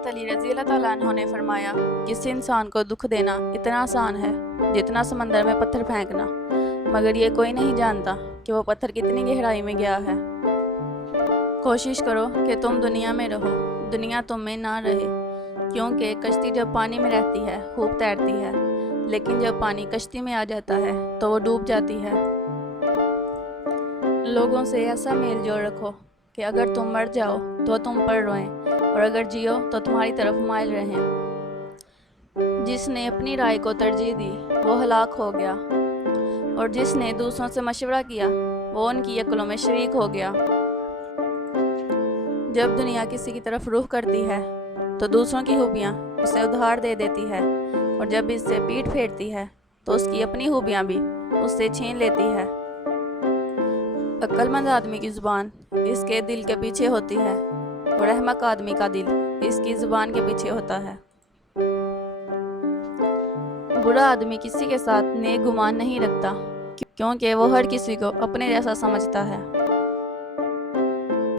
حضرت علی رضی اللہ تعالیٰ عنہ نے فرمایا، کسی انسان کو دکھ دینا اتنا آسان ہے جتنا سمندر میں پتھر پھینکنا، مگر یہ کوئی نہیں جانتا کہ وہ پتھر کتنی گہرائی میں گیا ہے۔ کوشش کرو کہ تم دنیا میں رہو، دنیا تم میں نہ رہے، کیونکہ کشتی جب پانی میں رہتی ہے خوب تیرتی ہے، لیکن جب پانی کشتی میں آ جاتا ہے تو وہ ڈوب جاتی ہے۔ لوگوں سے ایسا میل جول رکھو کہ اگر تم مر جاؤ تو تم پر روئیں، اور اگر جیو تو تمہاری طرف مائل رہیں۔ جس نے اپنی رائے کو ترجیح دی وہ ہلاک ہو گیا، اور جس نے دوسروں سے مشورہ کیا وہ ان کی عقلوں میں شریک ہو گیا۔ جب دنیا کسی کی طرف رخ کرتی ہے تو دوسروں کی خوبیاں اسے ادھار دے دیتی ہے، اور جب اس سے پیٹھ پھیرتی ہے تو اس کی اپنی خوبیاں بھی اس سے چھین لیتی ہے۔ عقل مند آدمی کی زبان اس کے دل کے پیچھے ہوتی ہے، اور احمق آدمی کا دل اس کی زبان کے پیچھے ہوتا ہے۔ برا آدمی کسی کے ساتھ نیک گمان نہیں رکھتا، کیونکہ وہ ہر کسی کو اپنے جیسا سمجھتا ہے۔